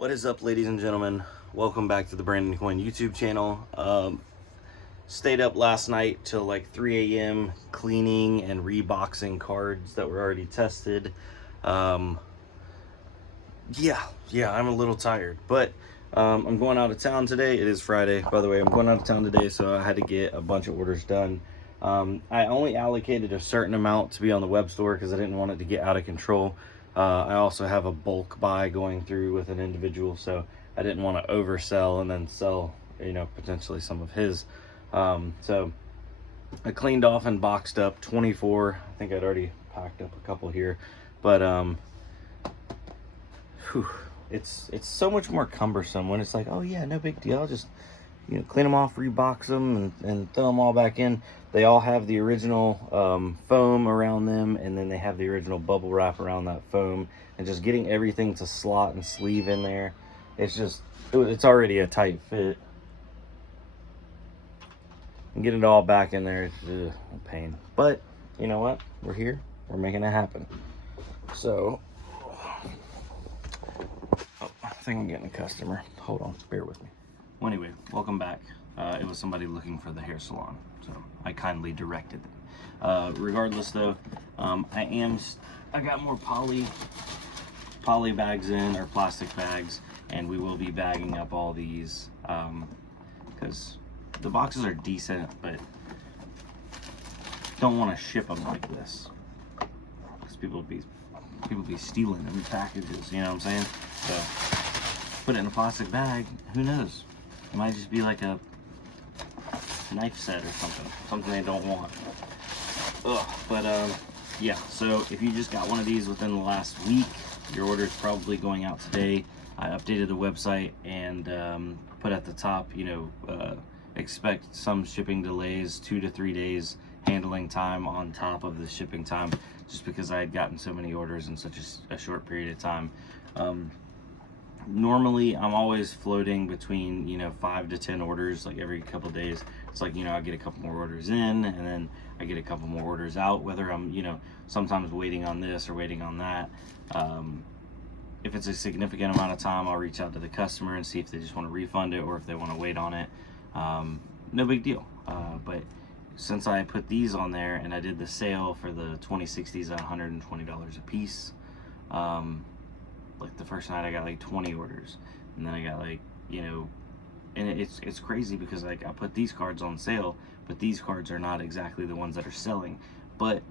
What is up, ladies and gentlemen? Welcome back to the Brandon Coin YouTube channel. Stayed up last night till like 3 a.m. cleaning and reboxing cards that were already tested. Yeah, I'm a little tired, but I'm going out of town today. It is Friday, by the way. I'm going out of town today, so I had to get a bunch of orders done. I only allocated a certain amount to be on the web store because I didn't want it to get out of control. I also have a bulk buy going through with an individual, so I didn't want to oversell and then sell, potentially some of his. So I cleaned off and boxed up 24. I think I'd already packed up a couple here, but it's so much more cumbersome when it's like, oh yeah, no big deal. I'll just clean them off, rebox them, and throw them all back in. They all have the original foam around them, and then they have the original bubble wrap around that foam, and just getting everything to slot and sleeve in there, it's already a tight fit, and getting it all back in there is a pain. But you know what, we're here, we're making it happen. So I think I'm getting a customer. Hold on, bear with me. Well, anyway, welcome back. It was somebody looking for the hair salon, so I kindly directed them. Regardless, though, I got more poly bags in, or plastic bags, and we will be bagging up all these because the boxes are decent, but don't want to ship them like this because people be stealing them in packages. You know what I'm saying? So put it in a plastic bag. Who knows? It might just be like a knife set or something they don't want. But yeah, so if you just got one of these within the last week, your order is probably going out today. I updated the website and put at the top, expect some shipping delays, 2 to 3 days handling time on top of the shipping time, just because I had gotten so many orders in such a short period of time. Normally I'm always floating between 5 to 10 orders like every couple of days. It's like I get a couple more orders in, and then I get a couple more orders out, whether I'm sometimes waiting on this or waiting on that. If it's a significant amount of time, I'll reach out to the customer and see if they just want to refund it or if they want to wait on it. No big deal. But since I put these on there and I did the sale for the 2060s at $120 a piece, like the first night I got like 20 orders, and then I got like, and it's crazy because like I put these cards on sale, but these cards are not exactly the ones that are selling, but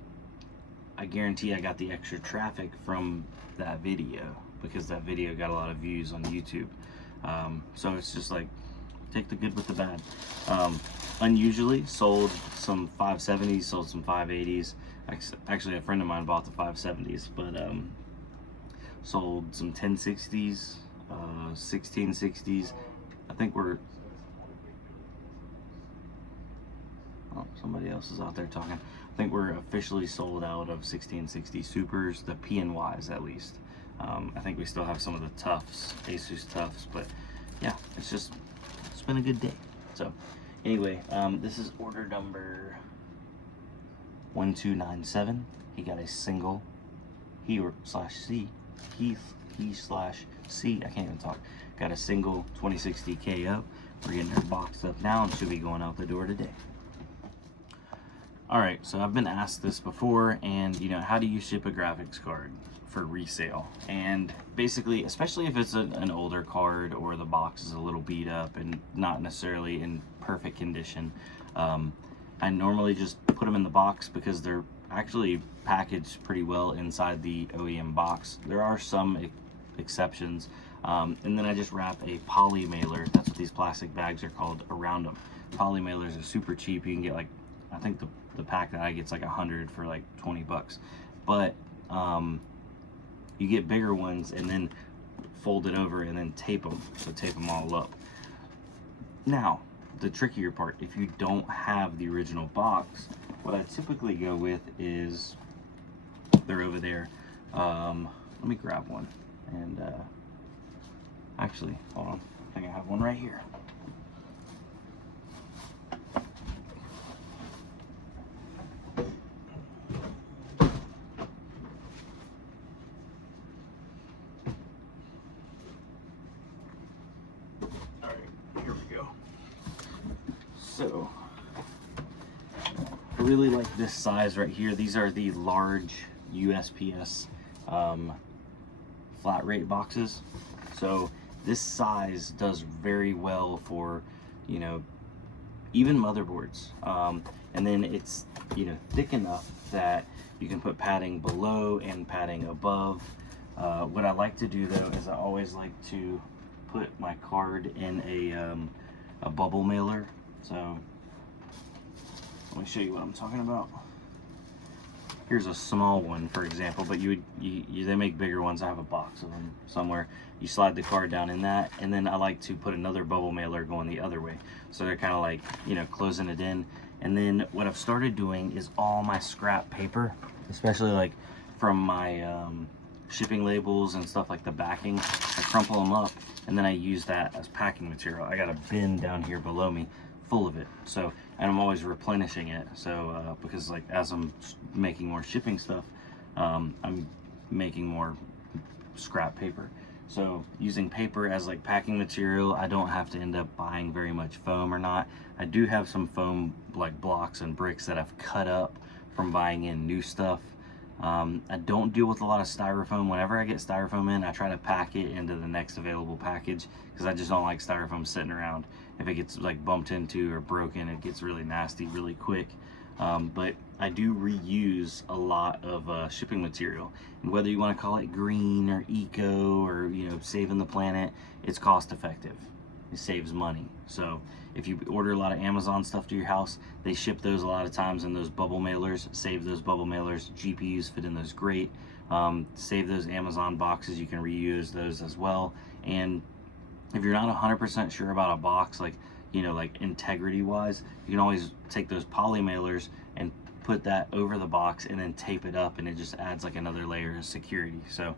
I guarantee I got the extra traffic from that video because that video got a lot of views on YouTube. So it's just like, take the good with the bad. Unusually sold some 570s, sold some 580s. Actually, a friend of mine bought the 570s, but sold some 1060s, 1660s. I think somebody else is out there talking. I think we're officially sold out of 1660 Supers, the PNYs at least. I think we still have some of the Tufts, Asus Tufts, but yeah, it's been a good day. So anyway, this is order number 1297. He got a single, he slash C, I can't even talk. Got a single 2060 KO. We're getting her boxed up now and should be going out the door today. All right, so I've been asked this before, and how do you ship a graphics card for resale? And basically, especially if it's an older card or the box is a little beat up and not necessarily in perfect condition, I normally just put them in the box because they're actually packaged pretty well inside the OEM box. There are some exceptions, and then I just wrap a poly mailer, that's what these plastic bags are called, around them. Poly mailers are super cheap. You can get like, I think the pack that I get's like 100 for like 20 bucks, but you get bigger ones and then fold it over and then tape them, so tape them all up. Now the trickier part, if you don't have the original box, what I typically go with is, they're over there. Let me grab one, and actually, hold on, I think I have one right here. So I really like this size right here. These are the large USPS flat rate boxes. So this size does very well for, you know, even motherboards. And then it's, you know, thick enough that you can put padding below and padding above. What I like to do though is I always like to put my card in a bubble mailer. So let me show you what I'm talking about. Here's a small one, for example, but they make bigger ones. I have a box of them somewhere. You slide the card down in that, and then I like to put another bubble mailer going the other way. So they're kind of like, you know, closing it in. And then what I've started doing is all my scrap paper, especially like from my shipping labels and stuff like the backing, I crumple them up, and then I use that as packing material. I got a bin down here below me full of it. So, and I'm always replenishing it. So, because like as I'm making more shipping stuff, I'm making more scrap paper. So using paper as like packing material, I don't have to end up buying very much foam or not. I do have some foam like blocks and bricks that I've cut up from buying in new stuff. I don't deal with a lot of styrofoam. Whenever I get styrofoam in, I try to pack it into the next available package, because I just don't like styrofoam sitting around. If it gets like bumped into or broken, it gets really nasty really quick. But I do reuse a lot of shipping material, and whether you want to call it green or eco or, you know, saving the planet, it's cost effective. It saves money. So if you order a lot of Amazon stuff to your house, they ship those a lot of times in those bubble mailers. Save those bubble mailers. GPUs fit in those great. Save those Amazon boxes. You can reuse those as well. And if you're not 100% sure about a box, like, you know, like integrity wise, you can always take those poly mailers and put that over the box and then tape it up, and it just adds like another layer of security. So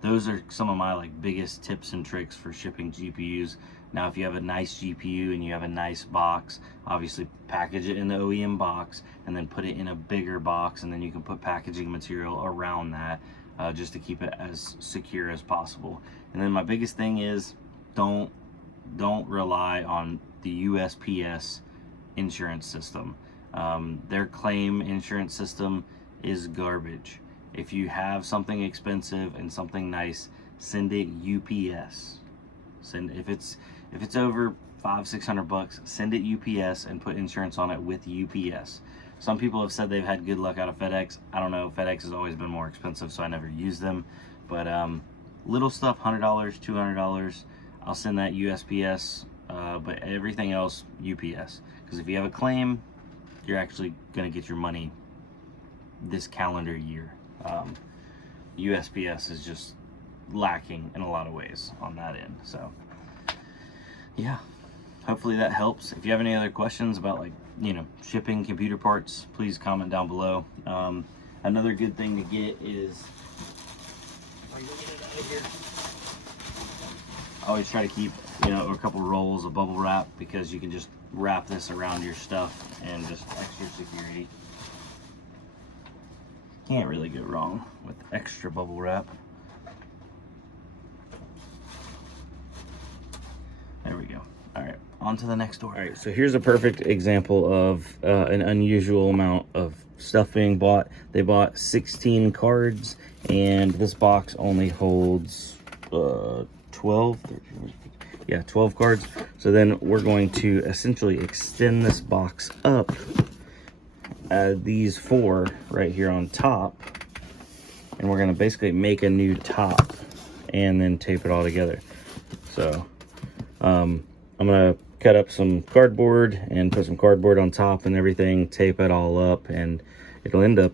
those are some of my like biggest tips and tricks for shipping GPUs. Now, if you have a nice GPU and you have a nice box, obviously package it in the OEM box and then put it in a bigger box, and then you can put packaging material around that, just to keep it as secure as possible. And then my biggest thing is don't rely on the USPS insurance system. Their claim insurance system is garbage. If you have something expensive and something nice, send it UPS. If it's over $500-600, send it UPS and put insurance on it with UPS. Some people have said they've had good luck out of FedEx. I don't know. FedEx has always been more expensive, so I never use them. But little stuff, $100, $200, I'll send that USPS. But everything else, UPS. Because if you have a claim, you're actually going to get your money this calendar year. USPS is just lacking in a lot of ways on that end. So yeah, hopefully that helps. If you have any other questions about, like, you know, shipping computer parts, please comment down below. Another good thing to get is, I always try to keep, you know, a couple rolls of bubble wrap, because you can just wrap this around your stuff and just extra security. Can't really go wrong with extra bubble wrap. There we go. All right, on to the next order. All right, so here's a perfect example of an unusual amount of stuff being bought. They bought 16 cards, and this box only holds 12, 13, yeah, 12 cards. So then we're going to essentially extend this box up, these 4 right here on top, and we're going to basically make a new top and then tape it all together. So I'm going to cut up some cardboard and put some cardboard on top and everything, tape it all up, and it'll end up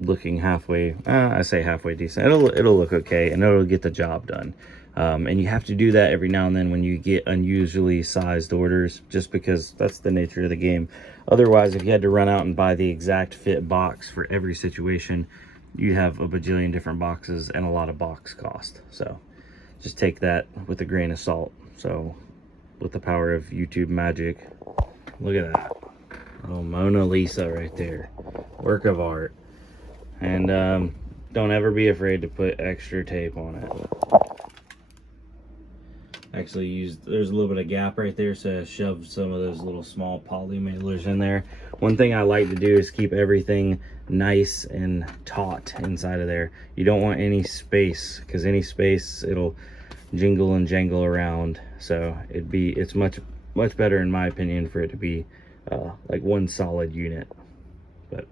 looking halfway, I say halfway decent. It'll look okay, and it'll get the job done. And you have to do that every now and then when you get unusually sized orders, just because that's the nature of the game. Otherwise, if you had to run out and buy the exact fit box for every situation, you have a bajillion different boxes and a lot of box cost. So just take that with a grain of salt. So with the power of YouTube magic, look at that. Oh, Mona Lisa right there. Work of art. And don't ever be afraid to put extra tape on it. Actually used, there's a little bit of gap right there, so I shoved some of those little small poly mailers in there. One thing I like to do is keep everything nice and taut inside of there. You don't want any space, because any space it'll jingle and jangle around. So it's much better in my opinion for it to be like one solid unit. But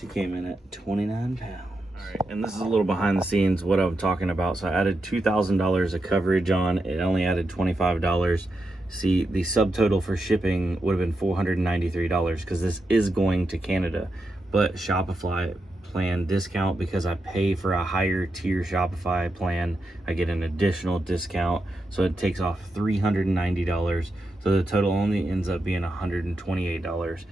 she came in at 29 pounds. All right, and this is a little behind the scenes what I'm talking about. So I added $2,000 of coverage on. It only added $25. See, the subtotal for shipping would have been $493 because this is going to Canada. But Shopify plan discount, because I pay for a higher tier Shopify plan, I get an additional discount. So it takes off $390. So the total only ends up being $128.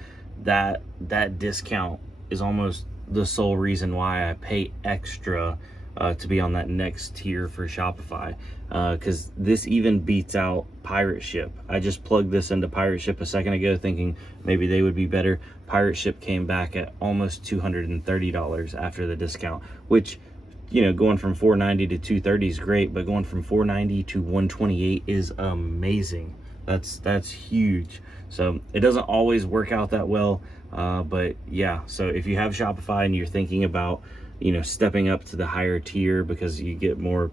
That discount is almost the sole reason why I pay extra to be on that next tier for Shopify, because this even beats out Pirate Ship. I just plugged this into Pirate Ship a second ago thinking maybe they would be better. Pirate Ship came back at almost $230 after the discount, which, you know, going from $490 to $230 is great, but going from $490 to $128 is amazing. That's huge. So it doesn't always work out that well, but yeah. So if you have Shopify and you're thinking about, you know, stepping up to the higher tier because you get more,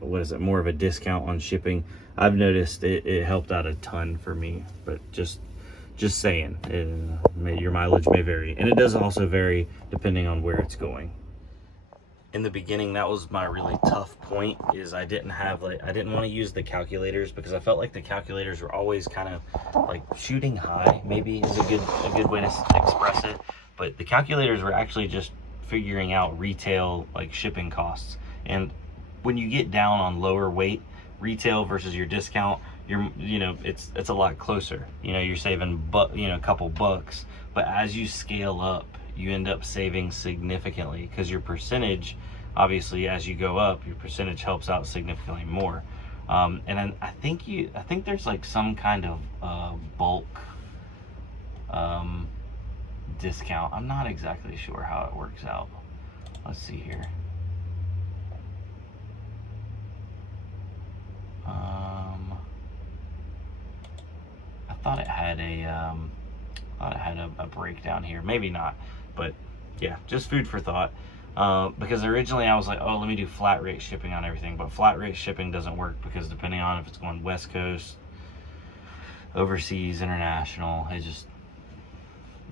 more of a discount on shipping, I've noticed it helped out a ton for me. But just saying, your mileage may vary, and it does also vary depending on where it's going. In the beginning, that was my really tough point, is I didn't want to use the calculators because I felt like the calculators were always kind of like shooting high, maybe is a good way to express it. But the calculators were actually just figuring out retail like shipping costs. And when you get down on lower weight, retail versus your discount, it's a lot closer. You know, you're saving a couple bucks, but as you scale up, you end up saving significantly because your percentage, obviously, as you go up, your percentage helps out significantly more. And I think there's like some kind of bulk discount. I'm not exactly sure how it works out. Let's see here. I thought it had a breakdown here. Maybe not, but yeah, just food for thought. Because originally I was like, oh, let me do flat rate shipping on everything, but flat rate shipping doesn't work because depending on if it's going West Coast, overseas, international,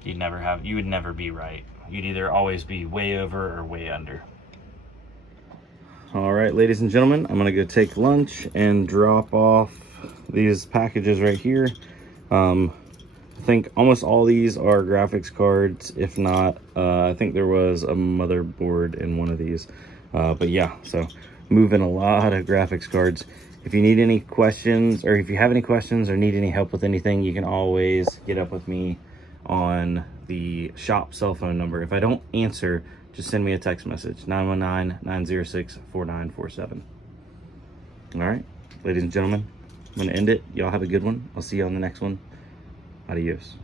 you would never be right. You'd either always be way over or way under. All right, ladies and gentlemen, I'm gonna go take lunch and drop off these packages right here. I think almost all these are graphics cards. If not, I think there was a motherboard in one of these. But yeah, so moving a lot of graphics cards. If you need any questions, or if you have any questions or need any help with anything, you can always get up with me on the shop cell phone number. If I don't answer, just send me a text message, 919-906-4947. All right, ladies and gentlemen, I'm gonna end it. Y'all have a good one. I'll see you on the next one. Adios.